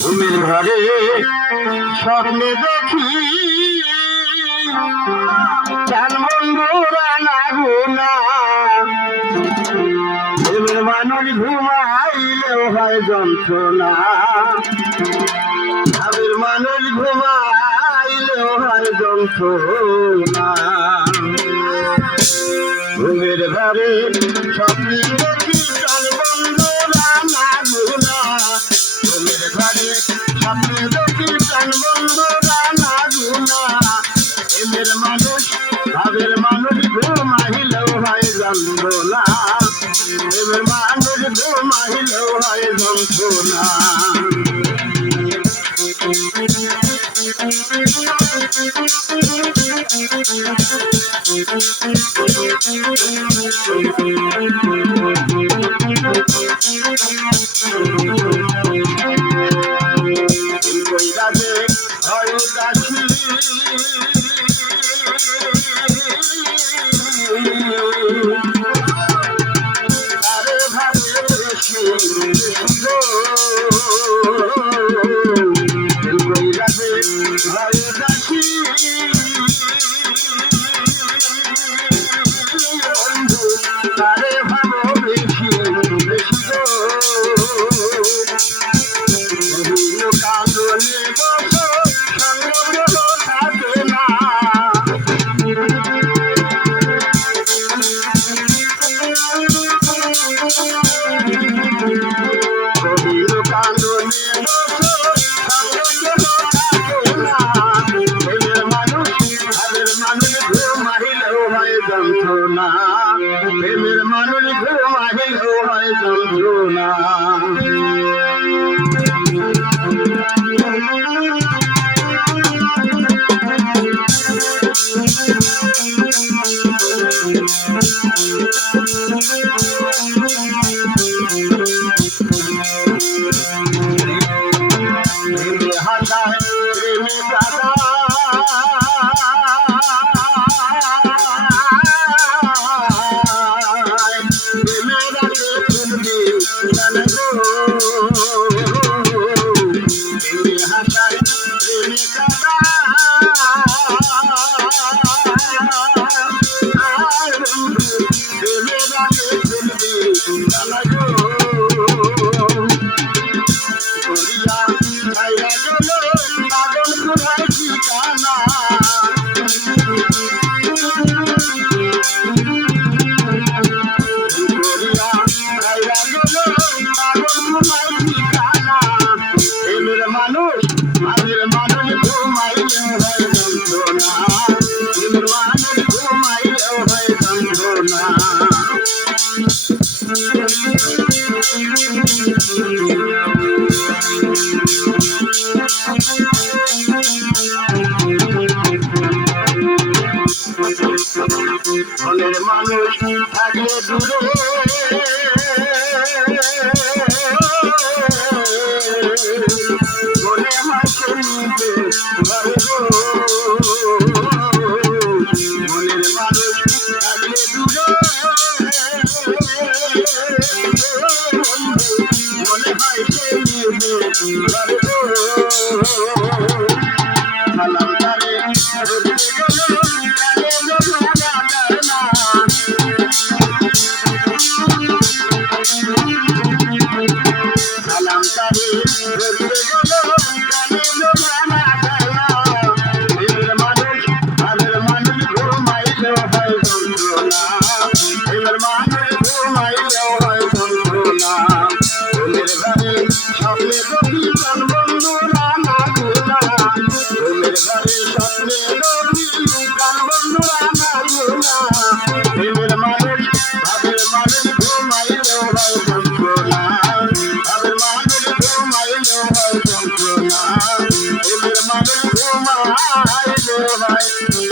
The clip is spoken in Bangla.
ঘুমের ঘরে স্বপ্নে দেখি চান বন্ধুরা না গুনা ঘুমের মানুষ ঘুমাইলেও হয় যন্ত্রণা ঘুমের মানুষ ঘুমাইলেও হয় যন্ত্রণা ঘুমের ঘরে স্বপ্নে দেখি চান বন্ধুরা না গুনা ঘুমের ঘরে স্বপ্নে দেখি চান বন্ধুরা না গুনা এদের মানুষ ভাবের মানুষ ঘুমাইলেও হয় যন্ত্রণা এদের মানুষ ঘুমাইলেও হয় যন্ত্রণা যন্ত্রণা প্রেমের মানুষ ঘুমাইলেও হয় যন্ত্রণা হাসায় প্রেমে দাদা মনের মানুষ থাকলে দূরে মনে হাসে নিজে মনের মানুষ থাকলে দূরে মনে হাসে নিজে সালাম তারে Bye.